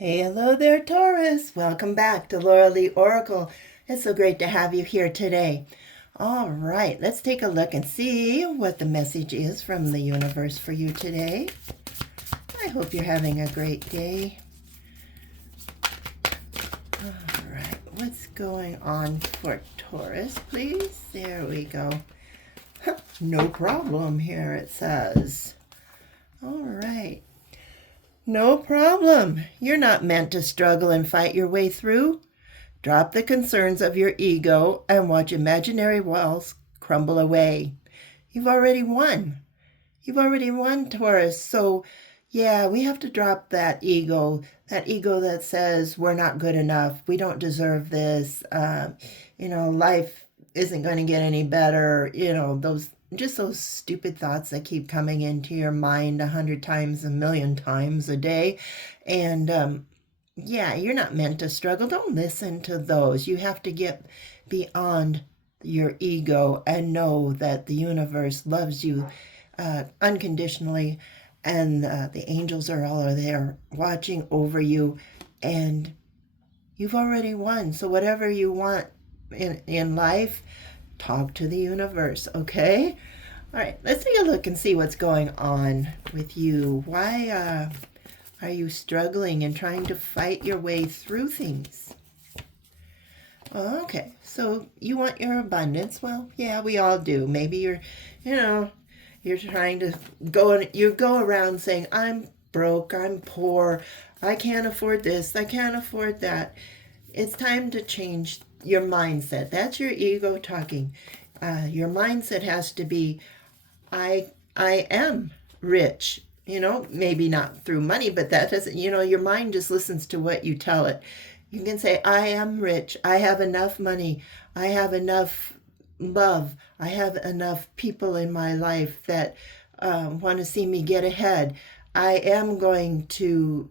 Hey, hello there, Taurus. Welcome back to Laura Lee Oracle. It's so great to have you here today. All right, let's take a look and see what the message is from the universe for you today. I hope you're having a great day. All right, what's going on for Taurus, please? There we go. No problem here, it says. All right. No problem. You're not meant to struggle and fight your way through. Drop the concerns of your ego and watch imaginary walls crumble away. You've already won. You've already won, Taurus. So, yeah, we have to drop that ego that says we're not good enough. We don't deserve this. Life isn't going to get any better. Those stupid thoughts that keep coming into your mind 100 times, a million times a day. And you're not meant to struggle. Don't listen to those. You have to get beyond your ego and know that the universe loves you unconditionally, and the angels are all there watching over you, and you've already won. So whatever you want in life, talk to the universe, okay? All right, let's take a look and see what's going on with you. Why are you struggling and trying to fight your way through things? Okay, so you want your abundance. Well, yeah, we all do. Maybe you're trying to go around saying, I'm broke, I'm poor, I can't afford this, I can't afford that. It's time to change your mindset. That's your ego talking. Your mindset has to be, I am rich. Maybe not through money, but that doesn't, your mind just listens to what you tell it. You can say, I am rich. I have enough money. I have enough love. I have enough people in my life that want to see me get ahead. I am going to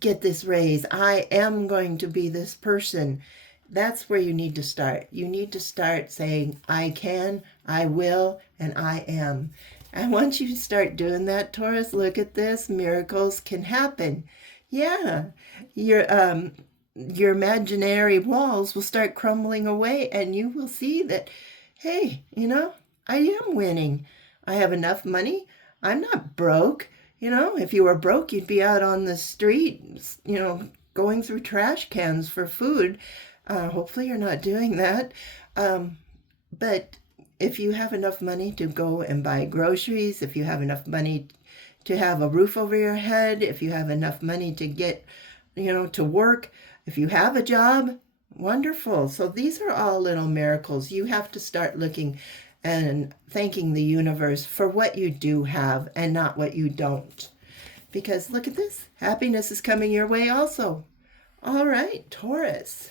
get this raise. I am going to be this person. That's where you need to start. You need to start saying, I can, I will, and I am. And once you start doing that, Taurus, look at this. Miracles can happen. Yeah, your imaginary walls will start crumbling away, and you will see that, hey, I am winning. I have enough money. I'm not broke. If you were broke, you'd be out on the street, going through trash cans for food. Hopefully you're not doing that. But if you have enough money to go and buy groceries, if you have enough money to have a roof over your head, if you have enough money to get, to work, if you have a job, wonderful. So these are all little miracles. You have to start looking and thanking the universe for what you do have and not what you don't. Because look at this. Happiness is coming your way also. All right, Taurus.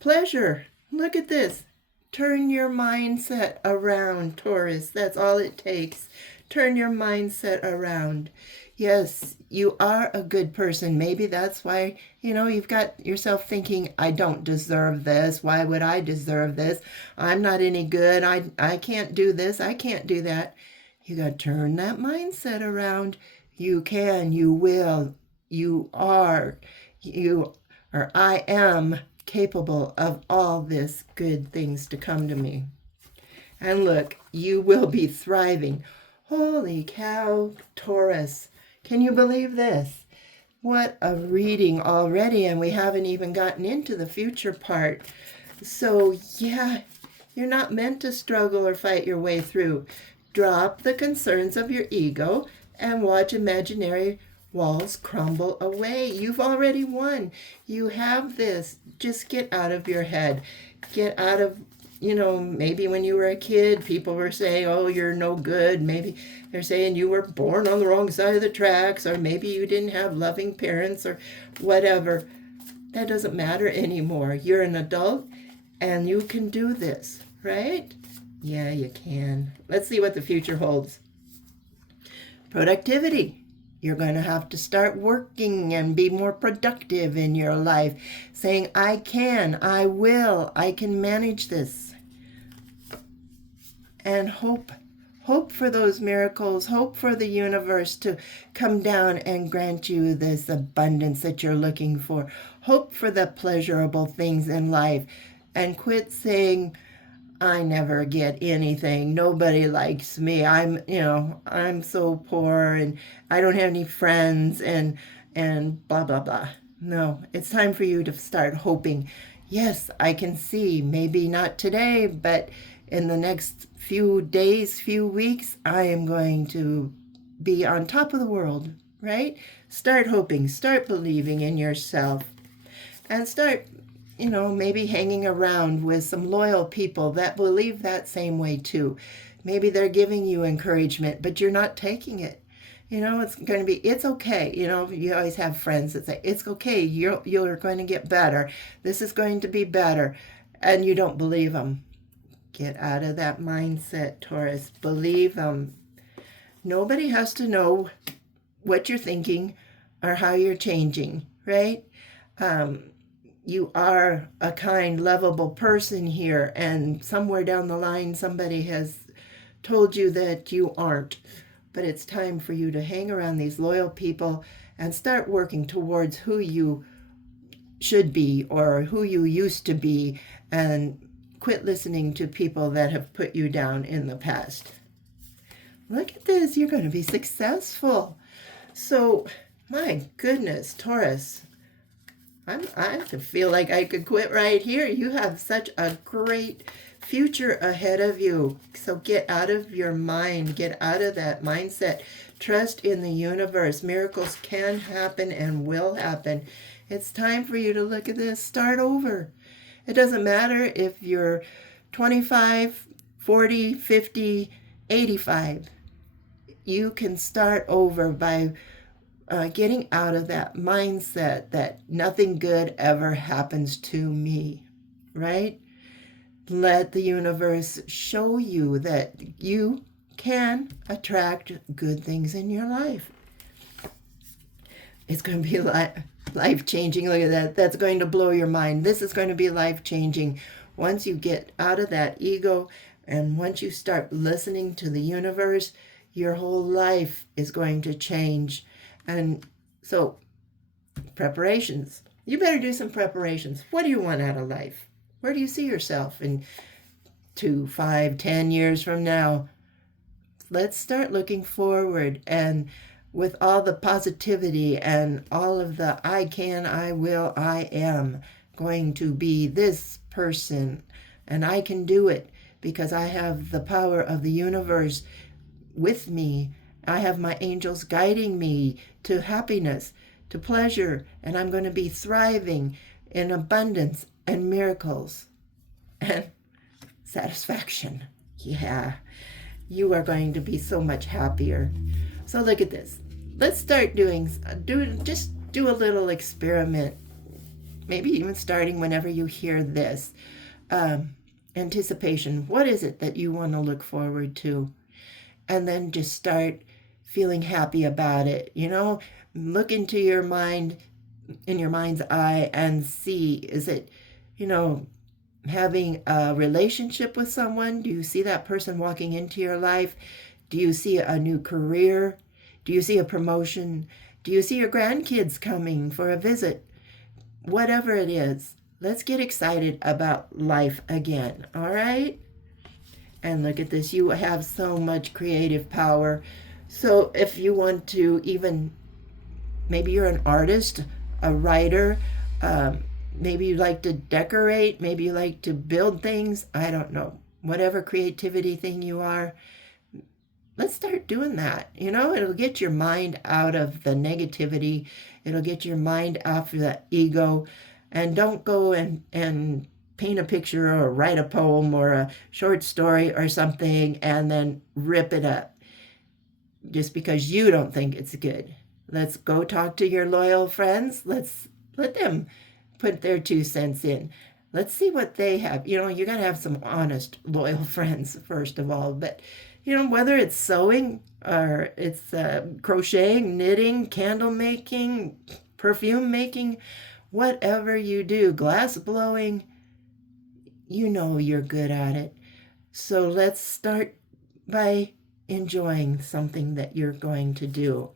Pleasure. Look at this. Turn your mindset around, Taurus. That's all it takes. Turn your mindset around. Yes, you are a good person. Maybe that's why, you've got yourself thinking, I don't deserve this. Why would I deserve this? I'm not any good. I can't do this. I can't do that. You got to turn that mindset around. You can, you will, I am capable of all this good things to come to me. And look, you will be thriving. Holy cow, Taurus. Can you believe this? What a reading already, and we haven't even gotten into the future part. So, yeah, you're not meant to struggle or fight your way through. Drop the concerns of your ego and watch imaginary walls crumble away. You've already won. You have this. Just get out of your head. Get out of, maybe when you were a kid, people were saying, oh, you're no good. Maybe they're saying you were born on the wrong side of the tracks, or maybe you didn't have loving parents or whatever. That doesn't matter anymore. You're an adult and you can do this, right? Yeah, you can. Let's see what the future holds. Productivity. You're going to have to start working and be more productive in your life, saying, I can, I will, I can manage this. And hope Hope for those miracles. Hope for the universe to come down and grant you this abundance that you're looking for. Hope for the pleasurable things in life. And quit saying, I never get anything. Nobody likes me. I'm so poor and I don't have any friends and blah blah blah. No, it's time for you to start hoping. Yes, I can see, maybe not today, but in the next few days, few weeks, I am going to be on top of the world, right? Start hoping, start believing in yourself, and start, maybe hanging around with some loyal people that believe that same way too. Maybe they're giving you encouragement, but you're not taking it. It's okay. You always have friends that say, it's okay, you're going to get better. This is going to be better. And you don't believe them. Get out of that mindset, Taurus. Believe them. Nobody has to know what you're thinking or how you're changing, right? You are a kind, lovable person here, and somewhere down the line, somebody has told you that you aren't. But it's time for you to hang around these loyal people and start working towards who you should be or who you used to be, and quit listening to people that have put you down in the past. Look at this. You're going to be successful. So, my goodness, Taurus, I feel like I could quit right here. You have such a great future ahead of you. So get out of your mind. Get out of that mindset. Trust in the universe. Miracles can happen and will happen. It's time for you to look at this. Start over. It doesn't matter if you're 25, 40, 50, 85. You can start over by getting out of that mindset that nothing good ever happens to me, right? Let the universe show you that you can attract good things in your life. It's going to be life-changing. Look at that. That's going to blow your mind. This is going to be life-changing. Once you get out of that ego and once you start listening to the universe, your whole life is going to change. And so, preparations. You better do some preparations. What do you want out of life? Where do you see yourself in 2, 5, 10 years from now? Let's start looking forward, and with all the positivity and all of the I can, I will, I am going to be this person, and I can do it because I have the power of the universe with me. I have my angels guiding me to happiness, to pleasure, and I'm going to be thriving in abundance and miracles and satisfaction. Yeah, you are going to be so much happier. So look at this. Let's start do a little experiment, maybe even starting whenever you hear this. Anticipation. What is it that you want to look forward to? And then just start feeling happy about it. Look into your mind, in your mind's eye, and see, is it, having a relationship with someone? Do you see that person walking into your life? Do you see a new career? Do you see a promotion? Do you see your grandkids coming for a visit? Whatever it is, let's get excited about life again, all right? And look at this. You have so much creative power. So if you want to even, maybe you're an artist, a writer, maybe you like to decorate, maybe you like to build things, I don't know. Whatever creativity thing you are, let's start doing that. It'll get your mind out of the negativity. It'll get your mind off of that ego. And don't go and paint a picture or write a poem or a short story or something and then rip it up just because you don't think it's good. Let's go talk to your loyal friends. Let's let them put their 2 cents in. Let's see what they have. You got to have some honest, loyal friends, first of all. But, whether it's sewing or it's crocheting, knitting, candle making, perfume making, whatever you do, glass blowing, you're good at it. So let's start by enjoying something that you're going to do.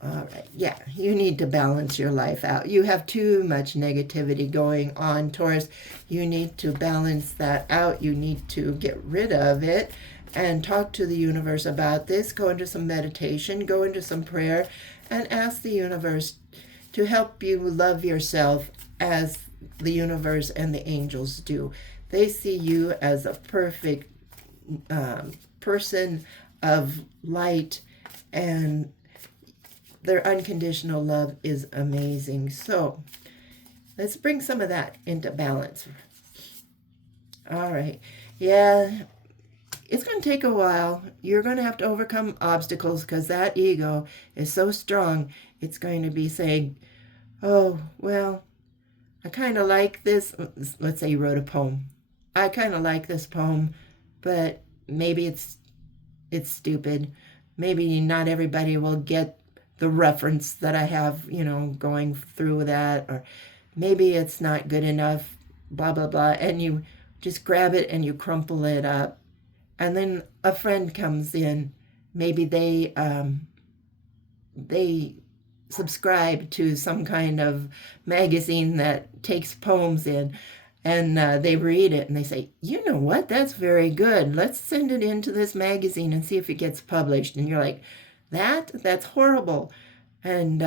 All right, yeah, you need to balance your life out. You have too much negativity going on, Taurus. You need to balance that out. You need to get rid of it and talk to the universe about this. Go into some meditation, go into some prayer, and ask the universe to help you love yourself as the universe and the angels do. They see you as a perfect person of light, and their unconditional love is amazing. So let's bring some of that into balance. All right. Yeah, it's going to take a while. You're going to have to overcome obstacles because that ego is so strong. It's going to be saying, oh, well, I kind of like this. Let's say you wrote a poem. I kind of like this poem, but maybe it's stupid. Maybe not everybody will get the reference that I have, going through that, or maybe it's not good enough, blah, blah, blah. And you just grab it and you crumple it up. And then a friend comes in. Maybe they subscribe to some kind of magazine that takes poems in, and they read it and they say, you know what, that's very good. Let's send it into this magazine and see if it gets published. And you're like, that's horrible. And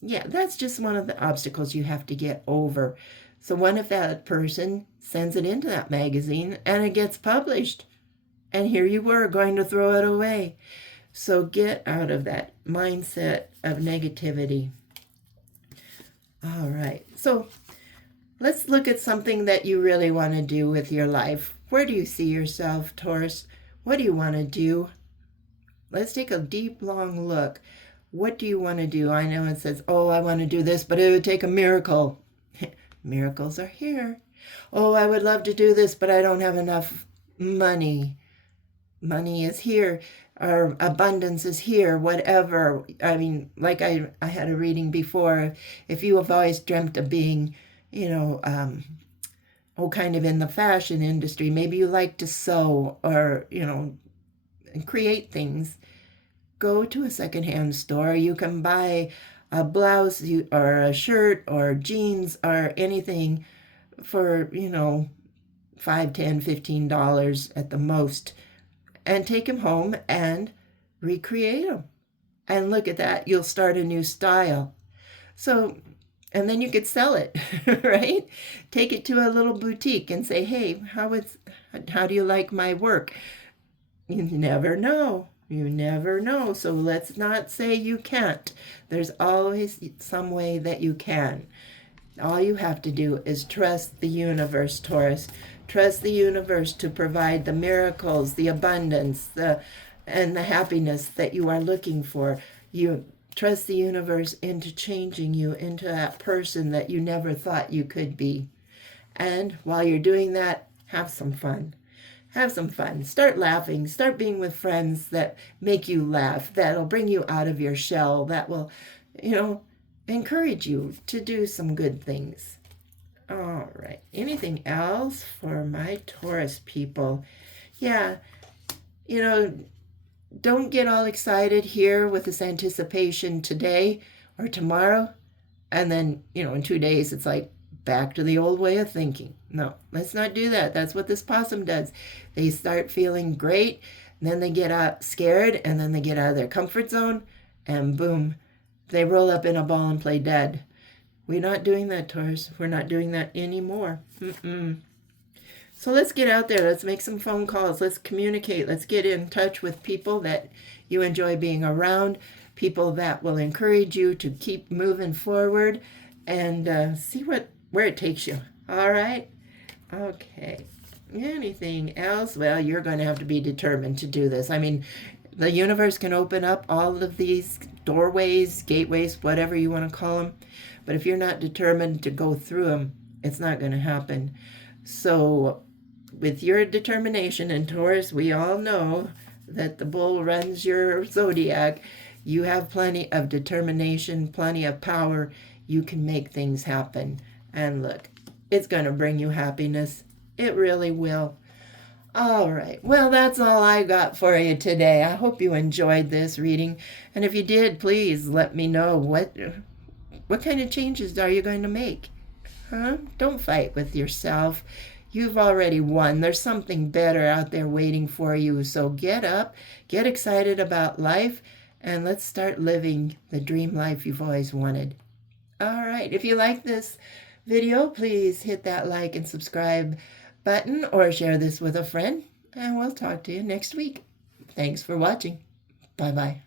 yeah, that's just one of the obstacles you have to get over. So what if that person sends it into that magazine and it gets published? And here you were going to throw it away. So get out of that mindset of negativity. All right. So let's look at something that you really want to do with your life. Where do you see yourself, Taurus? What do you want to do? Let's take a deep, long look. What do you want to do? I know it says, oh, I want to do this, but it would take a miracle. Miracles are here. Oh, I would love to do this, but I don't have enough money. Money is here. Our abundance is here, whatever. I mean, like I had a reading before. If you have always dreamt of being, kind of in the fashion industry, maybe you like to sew or, and create things, go to a secondhand store. You can buy a blouse or a shirt or jeans or anything for, $5, $10, $15 at the most, and take them home and recreate them. And look at that, you'll start a new style. So, and then you could sell it, right? Take it to a little boutique and say, hey, how do you like my work? You never know. You never know. So let's not say you can't. There's always some way that you can. All you have to do is trust the universe, Taurus. Trust the universe to provide the miracles, the abundance, and the happiness that you are looking for. You trust the universe into changing you into that person that you never thought you could be. And while you're doing that, have some fun. Have some fun. Start laughing. Start being with friends that make you laugh, that'll bring you out of your shell, that will, encourage you to do some good things. All right. Anything else for my Taurus people? Yeah, don't get all excited here with this anticipation today or tomorrow, and then, in 2 days it's like back to the old way of thinking. No, let's not do that. That's what this possum does. They start feeling great, and then they get out scared, and then they get out of their comfort zone, and boom, they roll up in a ball and play dead. We're not doing that, Taurus. We're not doing that anymore. So let's get out there. Let's make some phone calls. Let's communicate. Let's get in touch with people that you enjoy being around, people that will encourage you to keep moving forward, and see where it takes you. All right? Okay. Anything else? Well, you're going to have to be determined to do this. I mean, the universe can open up all of these doorways, gateways, whatever you want to call them. But if you're not determined to go through them, it's not going to happen. So with your determination, and Taurus, we all know that the bull runs your zodiac. You have plenty of determination, plenty of power. You can make things happen. And look, it's going to bring you happiness. It really will. All right. Well, that's all I got for you today. I hope you enjoyed this reading. And if you did, please let me know what kind of changes are you going to make? Huh? Don't fight with yourself. You've already won. There's something better out there waiting for you. So get up, get excited about life, and let's start living the dream life you've always wanted. All right. If you like this video, please hit that like and subscribe button or share this with a friend. And we'll talk to you next week. Thanks for watching. Bye-bye.